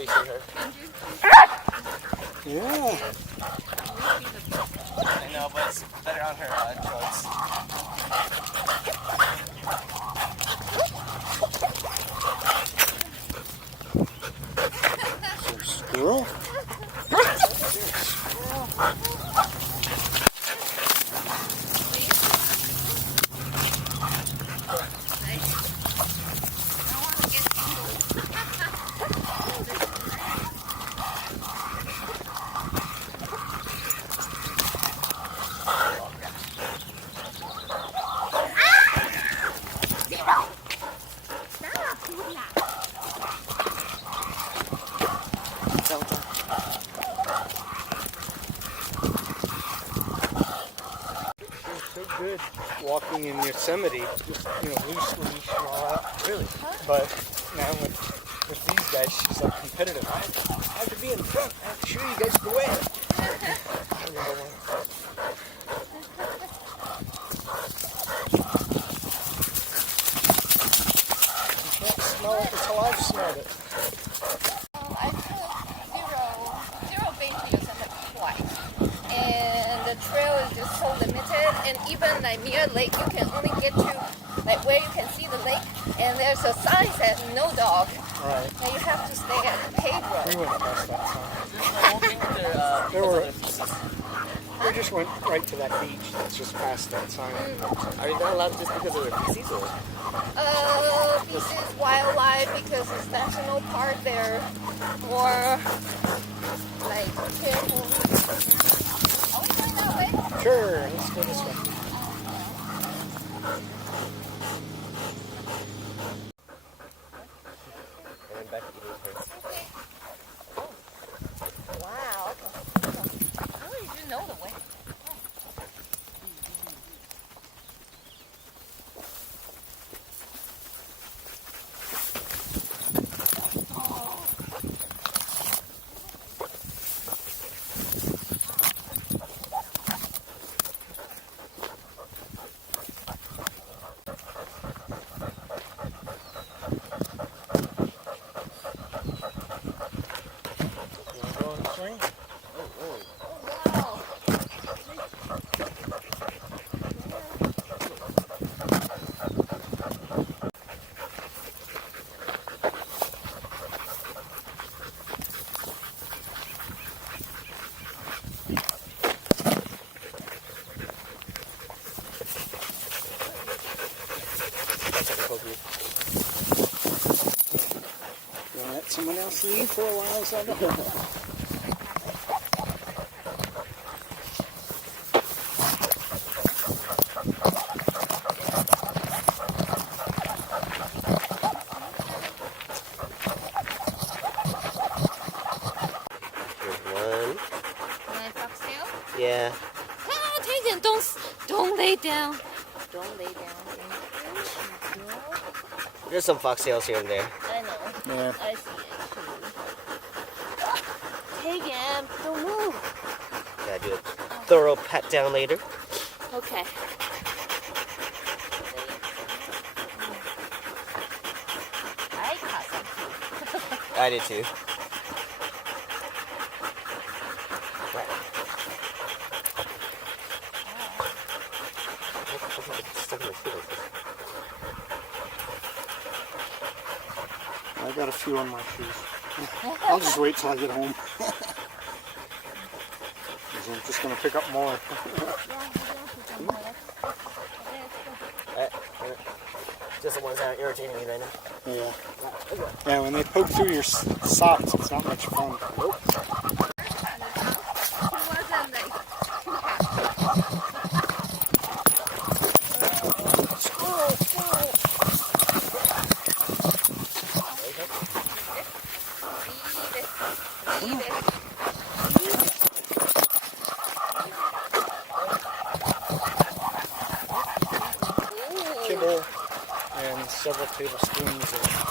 fleecing her. Yeah. I know, but it's better on her drugs. Squirrel? Good walking in Yosemite, just loose leash and all that. Really? But now with these guys, she's like competitive. I have to be in front. I have to show you guys the way. You can't smell it until I've smelled it. I took zero base Yosemite twice, and the trail is just so limited. And even like near lake, you can only get to like where you can see the lake, and there's a sign that says no dog. Right. And you have to stay at the paved road. We went past that sign. We just went right to that beach that's just past that sign. Are you not allowed just because of the feces or? This is wildlife because it's national park. They're more like careful. Are we going that way? Sure, let's go this way. And back to eating her. Wow. Okay. How did you know the way? You want to let someone else lead for a while, Zelda? Yeah. Oh, Taegen, don't lay down. Don't lay down. There's some foxtails here and there. I know. Yeah. I see it too. Taegen, don't move. Gotta do a thorough pat down later. Okay. I caught some too. I did too. I got a few on my shoes. I'll just wait till I get home. I'm just going to pick up more. Just the ones that are irritating me right now. Yeah. Yeah, when they poke through your socks, it's not much fun. Nope. Kibble and several tablespoons of